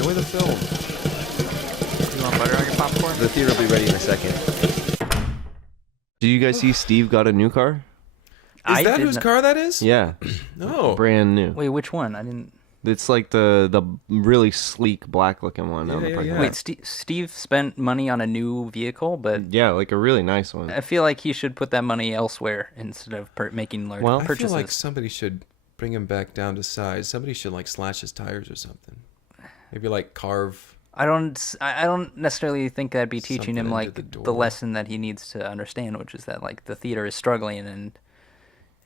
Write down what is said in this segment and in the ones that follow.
Enjoy the film. You want butter on your popcorn? The theater will be ready in a second. Do you guys see Steve got a new car? Is that whose car that is? Yeah. No. Brand new. Wait, which one? I didn't. It's like the really sleek black looking one. Yeah. Wait, Steve spent money on a new vehicle, but Yeah, like a really nice one. I feel like he should put that money elsewhere instead of making large Well, I feel I feel purchases. like somebody should bring him back down to size. Somebody should like slash his tires or something. Maybe like carve. I don't necessarily think that'd be teaching him Something like into the the door. lesson that he needs to understand, which is that like the theater is struggling and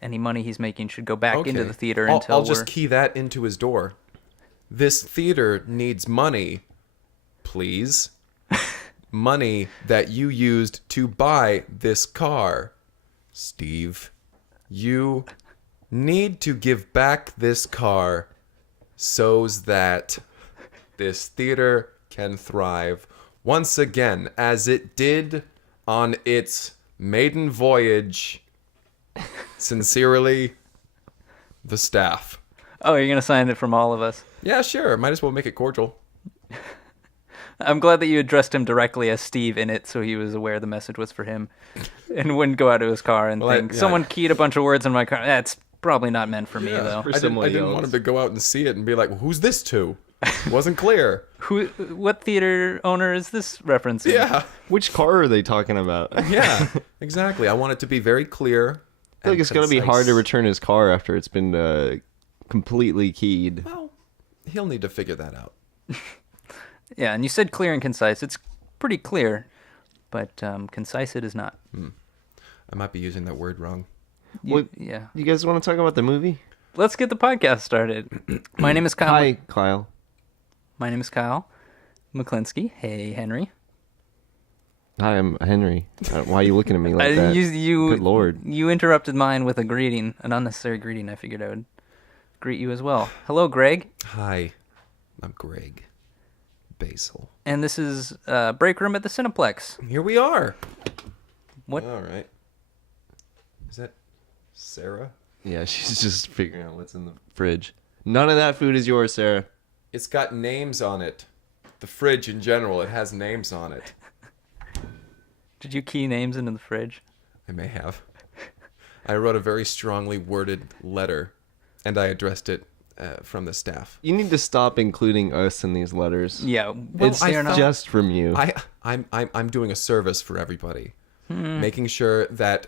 any money he's making should go back into the theater until I'll just key that into his door. This theater needs money, please. Money that you used to buy this car. Steve, you need to give back this car so that this theater can thrive once again as it did on its maiden voyage. Sincerely, the staff. Oh, you're gonna sign it from all of us. Yeah, sure. Might as well make it cordial. I'm glad that you addressed him directly as Steve in it, so he was aware the message was for him, and wouldn't go out to his car and think someone keyed a bunch of words in my car. That's probably not meant for me though. For I didn't somebody want else. him to go out and see it and be like, well, who's this to? Wasn't clear. What theater owner is this referencing? Yeah. Which car are they talking about? I Yeah, exactly. I want it to be very clear. feel like it's going to be hard to return his car after it's been completely keyed. Well, he'll need to figure that out. Yeah, and you said clear and concise. It's pretty clear, but concise it is not. I might be using that word wrong. Yeah. You guys want to talk about the movie? Let's get the podcast started. My name is Kyle. Hi, Kyle. My name is Kyle McKlinsky. Hey, Henry. Hi, I'm Henry. Why are you looking at me like that? Good Lord. You interrupted mine with a greeting, an unnecessary greeting. I figured I would greet you as well. Hello, Greg. Hi, I'm Greg. Basil. And this is Break Room at the Cineplex. Here we are. What? All right. Is that Sarah? Yeah, she's just figuring out what's in the fridge. None of that food is yours, Sarah. It's got names on it. The fridge in general, it has names on it. Did you key names into the fridge? I may have. I wrote a very strongly worded letter, and I addressed it from the staff. You need to stop including us in these letters. Yeah. It's just from you. I'm doing a service for everybody, making sure that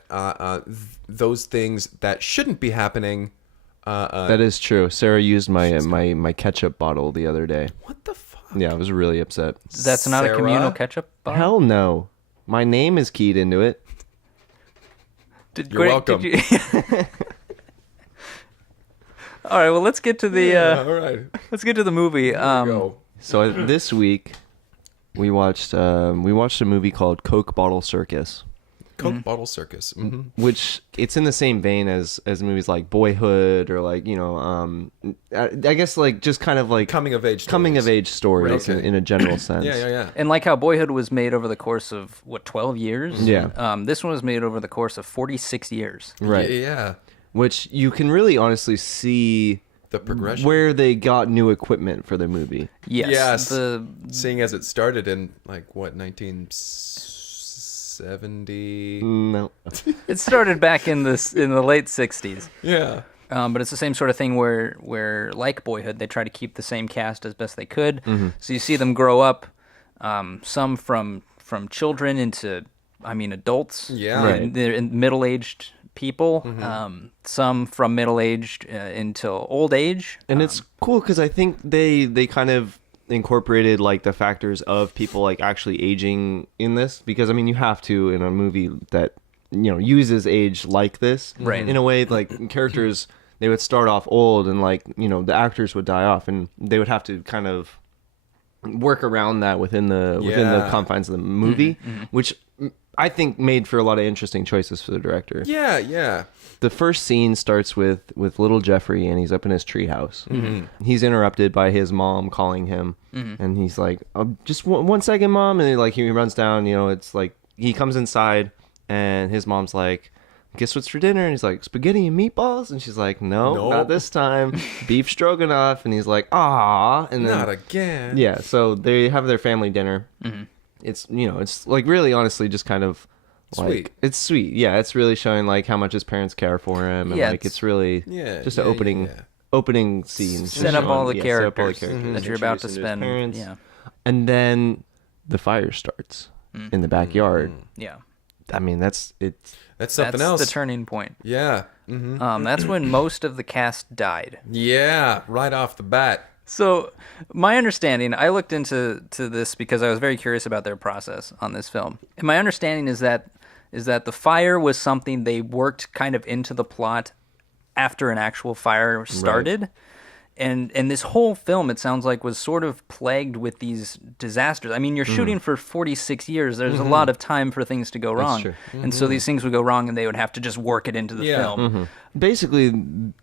those things that shouldn't be happening. That is true. Sarah used my ketchup bottle the other day. What the fuck? Yeah, I was really upset. That's not a Sarah? communal ketchup bottle? Hell no. My name is keyed into it. You're welcome. All right, well, let's get to the All right. let's get to the movie. Go. So this week we watched a movie called Bottle Circus, Coke Bottle Circus. Mm-hmm. which it's in the same vein as movies like Boyhood or like I guess like just kind of like Coming of age stories Right, okay. in a general sense. Yeah. And like how Boyhood was made over the course of 12 years. Yeah. This one was made over the course of 46 years. Right. Yeah. Which you can really honestly see The progression. where they got new equipment for the movie. Yes. Seeing as it started in like what 1970. No. It started back in the late 60s. Yeah. But it's the same sort of thing where like Boyhood, they try to keep the same cast as best they could. Mm-hmm. So you see them grow up, some from children into, adults. Yeah. Right. They're middle-aged people. Some from middle-aged into old age. And it's cool because I think they kind of incorporated like the factors of people like actually aging in this, because you have to in a movie that uses age like this, Right. in a way. Like characters, they would start off old and like the actors would die off and they would have to kind of work around that within the confines of the movie, which I think made for a lot of interesting choices for the director. Yeah. The first scene starts with little Jeffrey, and he's up in his treehouse. He's interrupted by his mom calling him, and he's like, "Just one second, Mom." And he runs down. It's like he comes inside, and his mom's like, guess what's for dinner? And he's like, spaghetti and meatballs? And she's like, no, Nope. not this time. Beef stroganoff. And he's like, ah. And then, Not again. yeah, so they have their family dinner. Mm-hmm. It's, it's like really honestly just kind of like, Sweet. it's sweet. Yeah, it's really showing like how much his parents care for him. And Yeah, like it's really just an opening scene. Set up all the Set up all the characters characters that you're about to introducing his spend. parents. Yeah. And then the fire starts in the backyard. Yeah. I mean, that's something That's else. the turning point. Yeah. That's when most of the cast died. Yeah, right off the bat. So, my understanding, I looked into this because I was very curious about their process on this film. And my understanding is that the fire was something they worked kind of into the plot after an actual fire started. Right. And this whole film, it sounds like, was sort of plagued with these disasters. I mean, you're shooting for 46 years. There's a lot of time for things to go wrong. That's true. And so these things would go wrong, and they would have to just work it into the film. Basically,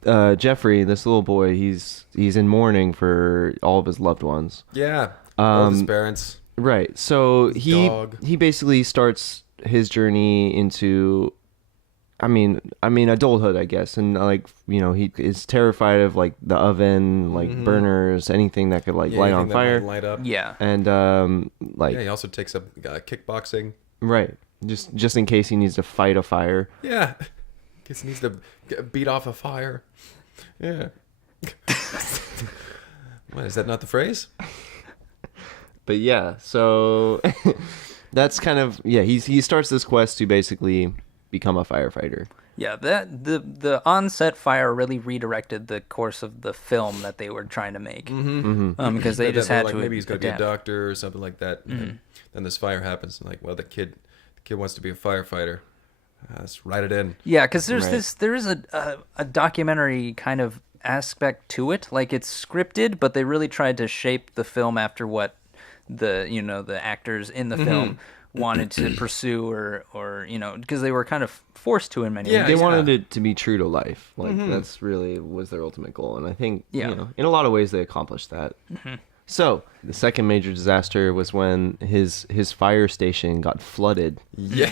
Jeffrey, this little boy, he's in mourning for all of his loved ones. Yeah, all his parents. Right. So dog. he basically starts his journey into, I mean, adulthood, I guess, and like he is terrified of like the oven, like burners, anything that could like light on fire, light up. Yeah, and he also takes up kickboxing. Right, just in case he needs to fight a fire. Yeah, in case he needs to beat off a fire. Yeah. What, is that not the phrase? But yeah, so that's kind of he starts this quest to basically become a firefighter. Yeah, the on-set fire really redirected the course of the film that they were trying to make. Because they just had to maybe he's going to be a adapt. doctor or something like that. And then this fire happens, and like, well, the kid wants to be a firefighter. Let's write it in. Yeah, because there is a documentary kind of aspect to it. Like, it's scripted, but they really tried to shape the film after what the actors in the film wanted to pursue, or because they were kind of forced to in many ways. They wanted it to be true to life. Like that's really was their ultimate goal, and I think in a lot of ways they accomplished that. So the second major disaster was when his fire station got flooded. Yeah.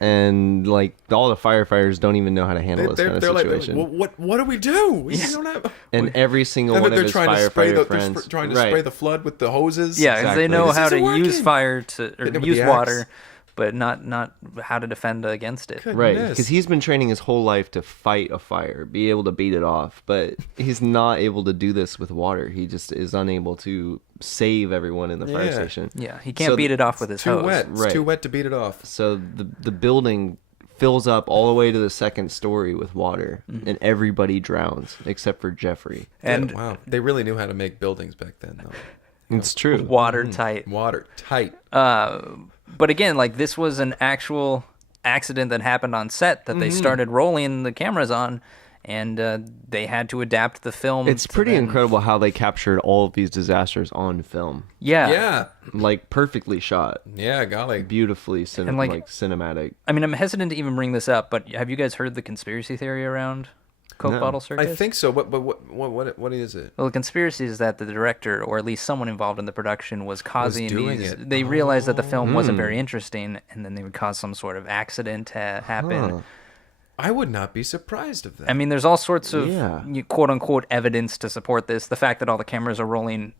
And like all the firefighters don't even know how to handle this kind of situation. Like, what do we do? We don't have. And every single one of his firefighter friends, they're trying to spray the flood with the hoses. Yeah, because they know how to use fire or use water, axe. but not how to defend against it. Right, because he's been training his whole life to fight a fire, be able to beat it off, but he's not able to do this with water. He just is unable to save everyone in the fire station. Yeah, he can't beat it off with his hose. It's too wet to beat it off. So the building fills up all the way to the second story with water, and everybody drowns except for Jeffrey. And wow, they really knew how to make buildings back then, though. It's true. Watertight. Watertight. But again, like, this was an actual accident that happened on set that they started rolling the cameras on, and they had to adapt the film. It's pretty incredible how they captured all of these disasters on film. Yeah. Like perfectly shot. Yeah, golly. Beautifully cinematic. I mean, I'm hesitant to even bring this up, but have you guys heard the conspiracy theory around Coke Bottle Circus? I think so. But what is it? Well, the conspiracy is that the director, or at least someone involved in the production, was causing doing these. it. They realized that the film wasn't very interesting, and then they would cause some sort of accident to happen. I would not be surprised of that. I mean, there's all sorts of quote unquote evidence to support this. The fact that all the cameras are rolling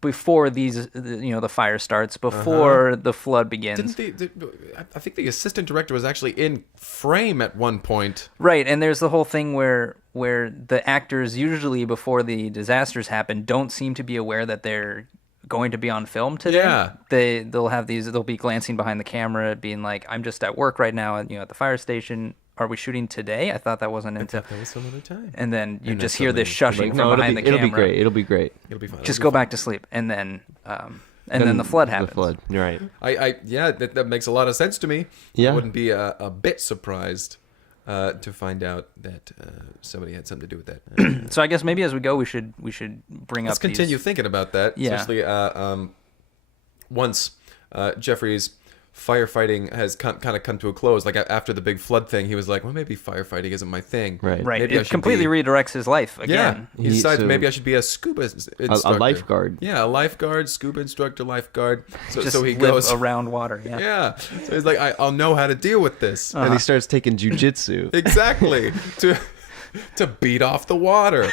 before the fire starts, before the flood begins. I think the assistant director was actually in frame at one point. Right, and there's the whole thing where the actors usually before the disasters happen don't seem to be aware that they're going to be on film today. Yeah. They'll be glancing behind the camera, being like, "I'm just at work right now, at the fire station. Are we shooting today? I thought that wasn't until that was some other time." And then you just hear this shushing from behind the camera. It'll be great. It'll be fine. Just go back to sleep, and then the flood happens. The flood. You're right. That makes a lot of sense to me. Yeah. I wouldn't be a bit surprised to find out that somebody had something to do with that. So I guess maybe as we go, we should bring Let's up. continue thinking about that. Yeah. Especially once Jeffrey's firefighting has kind of come to a close. Like after the big flood thing, he was like, well, maybe firefighting isn't my thing. Right. Maybe It completely redirects his life again. Yeah. He decides maybe I should be a scuba instructor. A lifeguard. Yeah, a lifeguard, scuba instructor, lifeguard. So he live goes around water. Yeah. Yeah. So he's like, I'll know how to deal with this. And he starts taking jujitsu. Exactly. to beat off the water.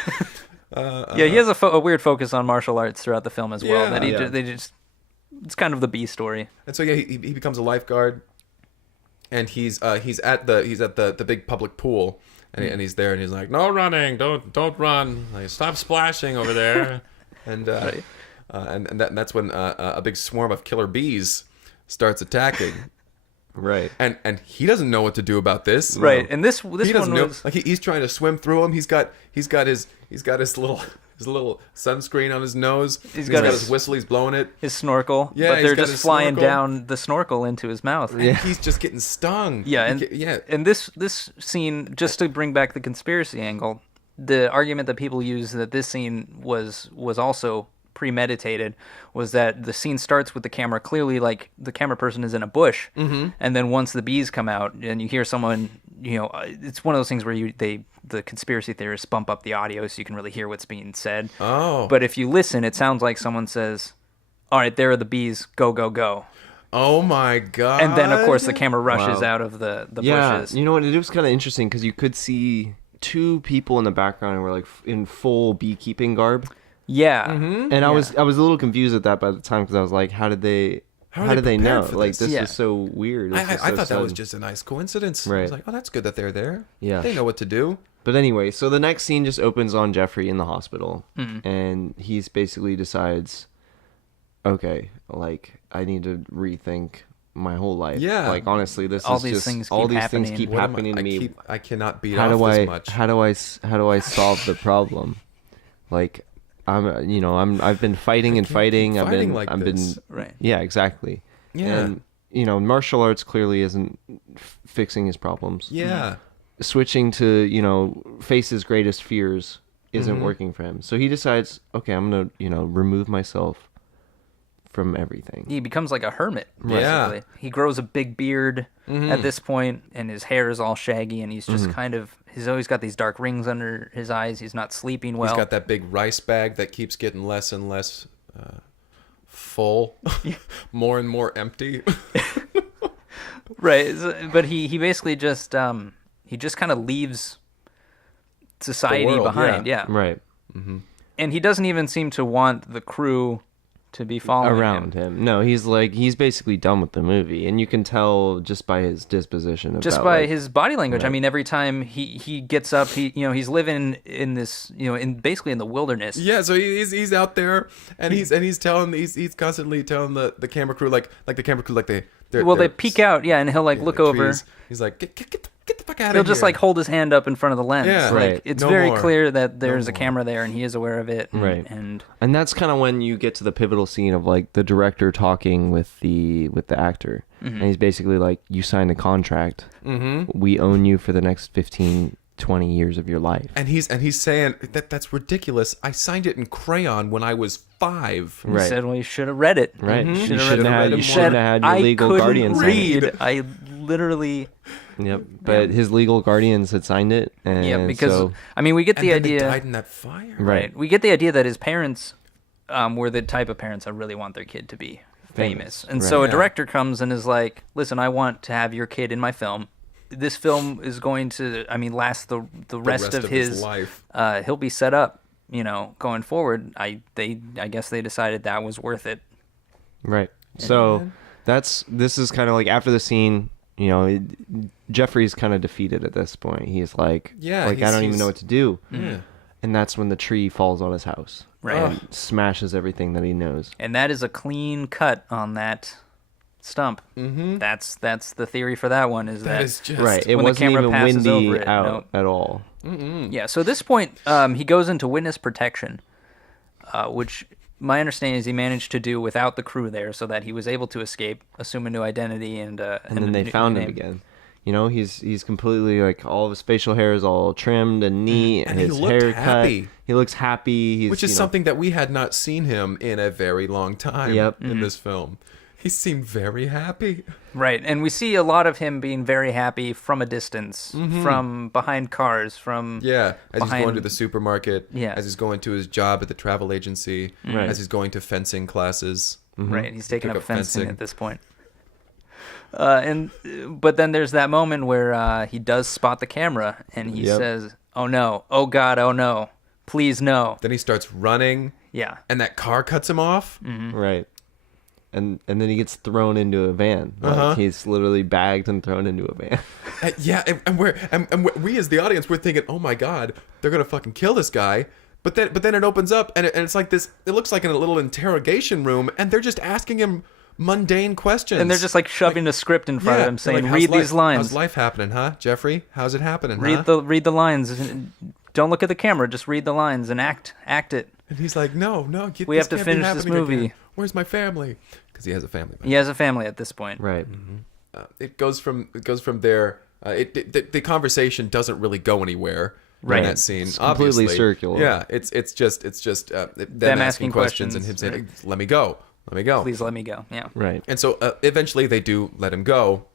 Yeah, he has a weird focus on martial arts throughout the film as well. Yeah. That they just it's kind of the B story. And so he becomes a lifeguard, and he's at the big public pool, and he's there, and he's like, no running, don't run, like, stop splashing over there, and that's when a big swarm of killer bees starts attacking. Right. And he doesn't know what to do about this. Right. And this He one doesn't know. was Like he's trying to swim through them. He's got his little sunscreen on his nose. He's got his whistle. He's blowing it. his snorkel. Yeah, but he's they're got just his flying snorkel. down the snorkel into his mouth. And he's just getting stung. Yeah, Yeah. and this scene, just to bring back the conspiracy angle, the argument that people use that this scene was also premeditated was that the scene starts with the camera clearly, like the camera person is in a bush, and then once the bees come out and you hear someone, it's one of those things where the conspiracy theorists bump up the audio so you can really hear what's being said. Oh. But if you listen, it sounds like someone says, all right, there are the bees, go, go, go. Oh my god. And then, of course, the camera rushes out of the bushes. You know what? It was kind of interesting because you could see two people in the background who were like in full beekeeping garb. Yeah. And I was a little confused at that by the time because I was like, how did they know? Like, this is so weird. I thought that was just a nice coincidence. Right. I was like, oh, that's good that they're there. Yeah. They know what to do. But anyway, so the next scene just opens on Jeffrey in the hospital, and he's basically decides, okay, like, I need to rethink my whole life. Yeah. Like, honestly, All these things keep happening to me. I cannot beat off this much. How do I solve the problem? Like, I've been fighting and fighting. I've been Right. Yeah, exactly. Yeah. And martial arts clearly isn't fixing his problems. Yeah. Switching to face his greatest fears isn't working for him. So he decides, okay, I'm gonna remove myself from everything. He becomes like a hermit, basically. Yeah. He grows a big beard at this point, and his hair is all shaggy, and he's just he's always got these dark rings under his eyes. He's not sleeping well. He's got that big rice bag that keeps getting less and less full, more and more empty. Right, but he basically just he just kind of leaves society world, behind, yeah. Right. And he doesn't even seem to want the crew to be following Around him. No, he's basically done with the movie, and you can tell just by his disposition. Just by his body language. Right. I mean, every time he gets up, he's living in this, basically in the wilderness. Yeah, so he's out there, and he's constantly telling the camera crew like the camera crew they peek out, and he'll look over. Trees. He's like, get the fuck out of here. He'll just hold his hand up in front of the lens. Yeah, right. It's No very more. clear that there's a camera there, and he is aware of it. Right. And that's kind of when you get to the pivotal scene of the director talking with the actor, and he's basically like, you signed a contract. We own you for the next 15, 20 years of your life. And he's saying that's ridiculous. I signed it in crayon when I was 5. he said, well, you should have read it. Right. You Should've shouldn't read it have had your legal guardians sign it. read. I literally. Yep. But his legal guardians had signed it, and because we get the and then idea. they died in that fire. Right. We get the idea that his parents were the type of parents that really want their kid to be famous. And so a director comes and is like, listen, I want to have your kid in my film. This film is going to, last the rest of his life. He'll be set up, going forward. I guess they decided that was worth it. Right. So this is kind of like after the scene, Jeffrey's kind of defeated at this point. He's like, I don't even know what to do. Yeah. And that's when the tree falls on his house. Right. And smashes everything that he knows. And that is a clean cut on that stump. That's the theory for that one. That is just Right. It when the wasn't camera even passes windy over it, out at all. Yeah, so at this point, he goes into witness protection, which my understanding is he managed to do without the crew there, so that he was able to escape, assume a new identity, and then they found him again. He's completely all of his facial hair is all trimmed and neat, And his he looked haircut. happy. He looks happy. Which is something that we had not seen him in a very long time in this film. He seemed very happy. Right, and we see a lot of him being very happy from a distance, from behind cars, from Yeah, as behind... he's going to the supermarket, Yeah. as he's going to his job at the travel agency, Right. as he's going to fencing classes. Right, he's taking Took up up fencing fencing. at this point. But then there's that moment where he does spot the camera, and he Yep. says, "Oh no, oh God, oh no, please no." Then he starts running, Yeah, and that car cuts him off. Right. And then he gets thrown into a van. Like, he's literally bagged and thrown into a van. Yeah, we as the audience, we're thinking, oh my God, they're gonna fucking kill this guy. But then it opens up, and it's like this. It looks like in a little interrogation room, and they're just asking him mundane questions. and they're just like shoving a script in front of him, saying, like, "Read "How's these life- lines. How's life happening, huh, Jeffrey? How's it happening, huh?" Read the lines. Don't look at the camera. Just read the lines and act it." And he's like, no, We have to finish this movie. Again. Where's my family? Because he has a family. He has a family at this point. Right. It goes from there. The conversation doesn't really go anywhere. Right. In that scene, It's completely obviously. circular. Yeah, it's just them asking questions and him saying, right. "Let me go, let me go." Please let me go. Yeah. Right. And so eventually they do let him go,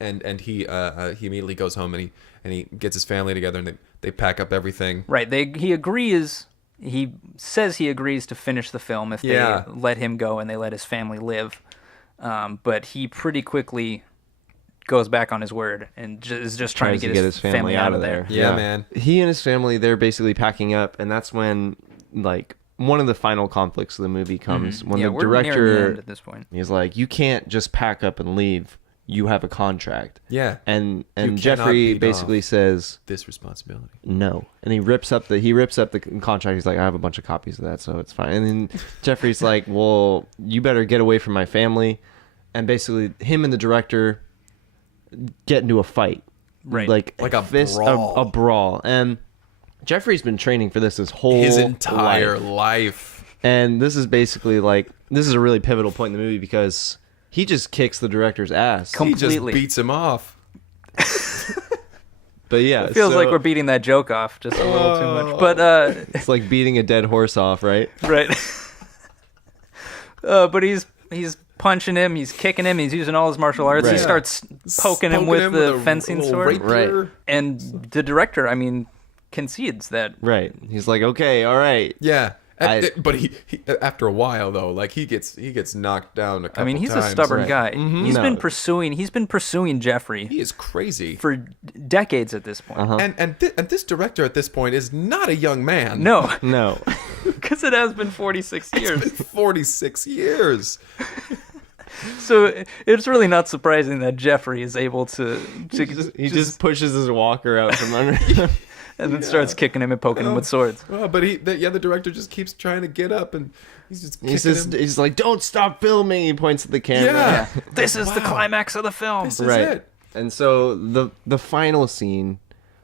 and he immediately goes home and he gets his family together and they pack up everything. Right. He agrees. He says he agrees to finish the film if they Yeah. let him go and they let his family live. But he pretty quickly goes back on his word and is just trying Tries to get his family out of there. Yeah, man. He and his family, they're basically packing up, and that's when, like, one of the final conflicts of the movie comes. When Yeah, the we're near the end director at this point. is like, you can't just pack up and leave. You have a contract. Yeah. And cannot Jeffrey beat basically off says this responsibility. no, and he rips up the contract. He's like, I have a bunch of copies of that, so it's fine. And then Jeffrey's like, well, you better get away from my family. And basically, him and the director get into a fight, Right. Like a brawl. a brawl. And Jeffrey's been training for this his whole His entire life. life. And this is basically like, this is a really pivotal point in the movie because he just kicks the director's ass. He Completely. just beats him off. But yeah, It feels so like we're beating that joke off just a little too much. But it's like beating a dead horse off, right? right. But he's punching him, he's kicking him, he's using all his martial arts. He Right. starts poking him with the a fencing little sword. rapier. Right. And the director, I mean, concedes that. Right. He's like, okay, all right. Yeah. I- But he after a while though, like he gets knocked down a couple I mean, he's times. a stubborn right. guy. He's No. been pursuing Jeffrey He is crazy. for decades at this point. Uh-huh. And this director at this point is not a young man. No, No. because it has been 46 years. 46 years. So it's really not surprising that Jeffrey is able to He just pushes his walker out from under him. and then starts kicking him and poking him with swords. Well, but the director just keeps trying to get up and he's just kicking him. He's like, don't stop filming. He points at the camera. Yeah. This is the Wow. climax of the film. This is Right. it. And so the final scene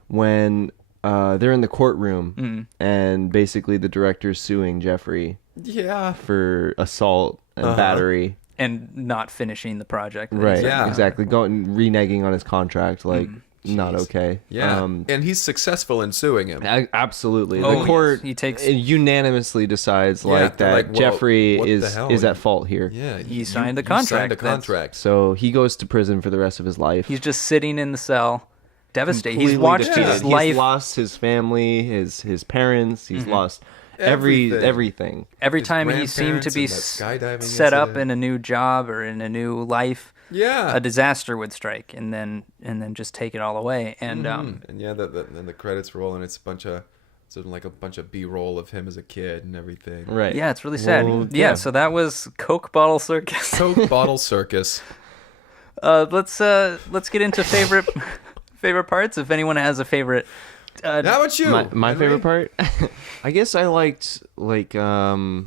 when they're in the courtroom and basically the director's suing Jeffrey Yeah. for assault and battery. And not finishing the project. Right. Yeah. Exactly. Going reneging on his contract, like not okay. Yeah. And he's successful in suing him. Absolutely. Oh, The court yes. He takes- unanimously decides Yeah, like they're that like, well, Jeffrey what the is hell? at fault here. Yeah. He signed a You contract. signed a That's- contract. So he goes to prison for the rest of his life. He's just sitting in the cell, devastated. He's Completely watched defeated. his life. He's lost his family, his parents. He's lost everything. Every his time he seemed to grandparents be and that skydiving set up incident. in a new job or in a new life, Yeah. a disaster would strike and then just take it all away. And And yeah, then the credits roll and it's a bunch of B-roll of him as a kid and everything. Right. yeah, it's really sad. Well, yeah, so that was Coke Bottle Circus. Coke Bottle Circus. Let's get into favorite parts. If anyone has a favorite, How about you? My Henry? favorite part, I guess I liked the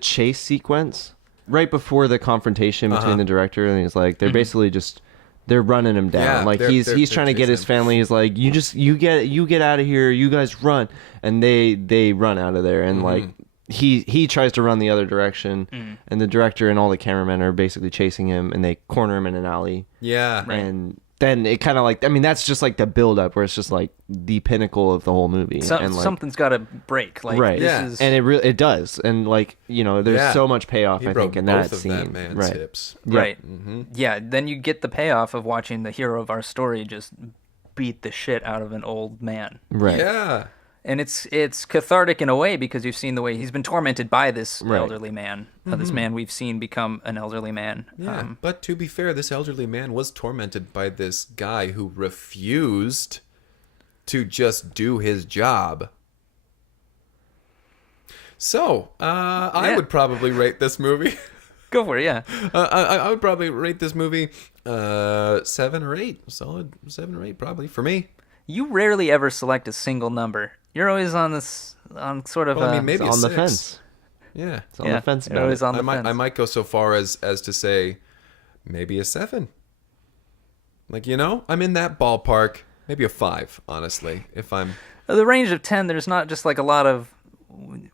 chase sequence right before the confrontation between the director and he's like they're basically just they're running him down. Yeah, like they're he's trying to get his chasing family. He's like you get out of here. You guys run, and they run out of there and like. He tries to run the other direction, and the director and all the cameramen are basically chasing him, and they corner him in an alley. Yeah. And then it kind of like, I mean, that's just like the build up where it's just like the pinnacle of the whole movie. And like, something's got to break. Like, right. This is... And it does. And like, you know, there's so much payoff, I think, in that scene. That man's hips. Right. Yeah. Then you get the payoff of watching the hero of our story just beat the shit out of an old man. Right. Yeah. And it's cathartic in a way because you've seen the way he's been tormented by this elderly man. This man we've seen become an elderly man. Yeah, but to be fair, this elderly man was tormented by this guy who refused to just do his job. So, I would probably rate this movie. Go for it, yeah. I would probably rate this movie 7 or 8. Solid 7 or 8, probably, for me. You rarely ever select a single number. You're always on sort of maybe on a the 6. fence. Yeah. It's on the fence. You're always on the fence. fence. I might go so far as to say maybe a 7. Like, you know, I'm in that ballpark. Maybe a 5, honestly, if I'm... The range of 10, there's not just like a lot of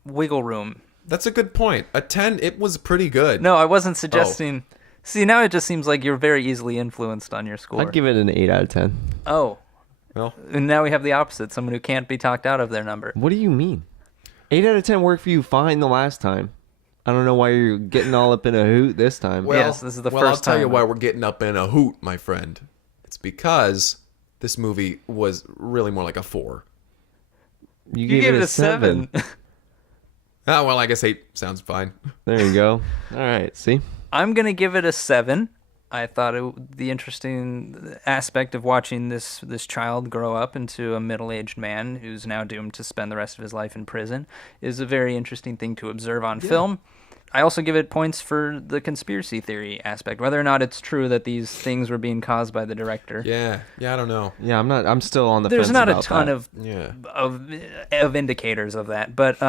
wiggle room. That's a good point. A 10, it was pretty good. No, I wasn't suggesting... Oh. See, now it just seems like you're very easily influenced on your score. I'd give it an 8 out of 10. Oh. Well, and now we have the opposite, someone who can't be talked out of their number. What do you mean? 8 out of 10 worked for you fine the last time. I don't know why you're getting all up in a hoot this time. Well, yes, this is the first I'll tell time. you why we're getting up in a hoot, my friend. It's because this movie was really more like a 4. You gave it a 7. Oh, well, I guess 8 sounds fine. There you go. All right, see? I'm going to give it a 7. I thought the interesting aspect of watching this child grow up into a middle-aged man who's now doomed to spend the rest of his life in prison is a very interesting thing to observe on film. I also give it points for the conspiracy theory aspect, whether or not it's true that these things were being caused by the director. Yeah, I don't know. Yeah, I'm still on the There's fence not about a ton that. of indicators of that, but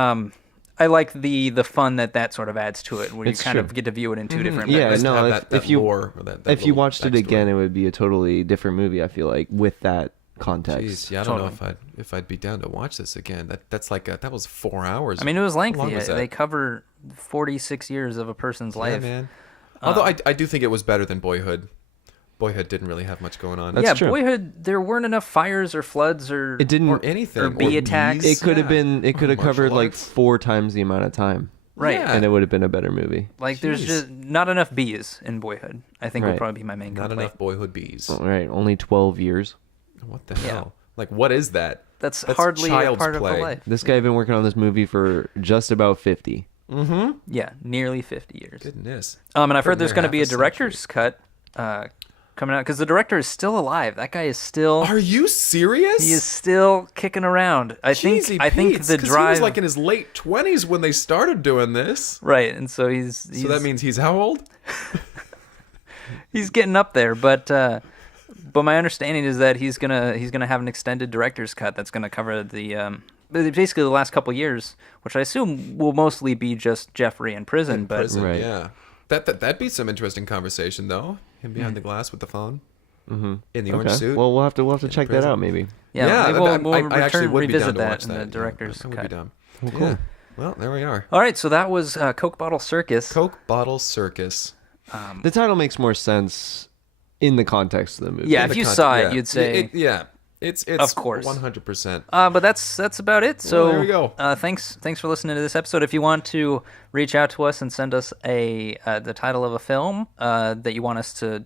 I like the fun that sort of adds to it, where It's you kind true. of get to view it in two different Yeah, ways. no, if you lore, or that if you little watched it backstory. again, it would be a totally different movie. I feel like with that context. Jeez, yeah, I don't know if I'd be down to watch this again. That's like that was 4 hours. I mean, it was lengthy. How long was that? They cover 46 years of a person's life. Yeah, man. Although I do think it was better than Boyhood. Boyhood didn't really have much going on. That's true. Boyhood, there weren't enough fires or floods or It didn't or anything. or bee attacks. It could have been. It could have Martial covered like arts. 4 times the amount of time, Right. Yeah. and it would have been a better movie. Like, there's Jeez. just not enough bees in Boyhood, I think would Right. probably be my main Not complaint. enough Boyhood bees. All right, only 12 years. What the hell? Like, what is that? That's hardly a child's part of play. the life. This guy had been working on this movie for just about 50. Mm-hmm. Yeah, nearly 50 years. Goodness. And I've heard Been there's there going to half be a a director's cut coming out, because the director is still alive. That guy is still... Are you serious? He is still kicking around. I think the Pete's, 'cause drive... he was like in his late 20s when they started doing this. Right, and so he's So that means he's how old? he's getting up there, but my understanding is that he's gonna have an extended director's cut that's gonna cover the basically the last couple years, which I assume will mostly be just Jeffrey in prison. But Prison, Right. yeah. That'd be some interesting conversation though. Him behind the glass with the phone. Mm-hmm. In the orange suit. Well, we'll have to check that prison. out maybe. yeah, maybe we'll I actually would be down revisit to watch that in that. the director's I would cut. be down. Well, cool. Yeah. Well, there we are. All right, so that was Coke Bottle Circus. Coke Bottle Circus. The title makes more sense in the context of the movie. Yeah, In if the you context- saw it, yeah. you'd say... It's Of course. 100%. But that's about it. So there we go. Thanks for listening to this episode. If you want to reach out to us and send us the title of a film that you want us to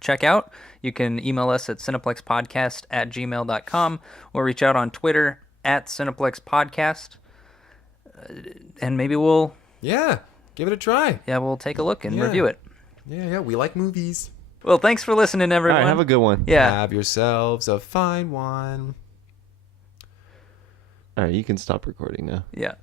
check out, you can email us at cineplexpodcast@gmail.com or reach out on Twitter @cineplexpodcast. And maybe we'll Yeah. Give it a try. we'll take a look and Yeah. review it. Yeah. We like movies. Well, thanks for listening, All everyone. right, have a good one. Yeah. Have yourselves a fine one. All right, you can stop recording now. Yeah.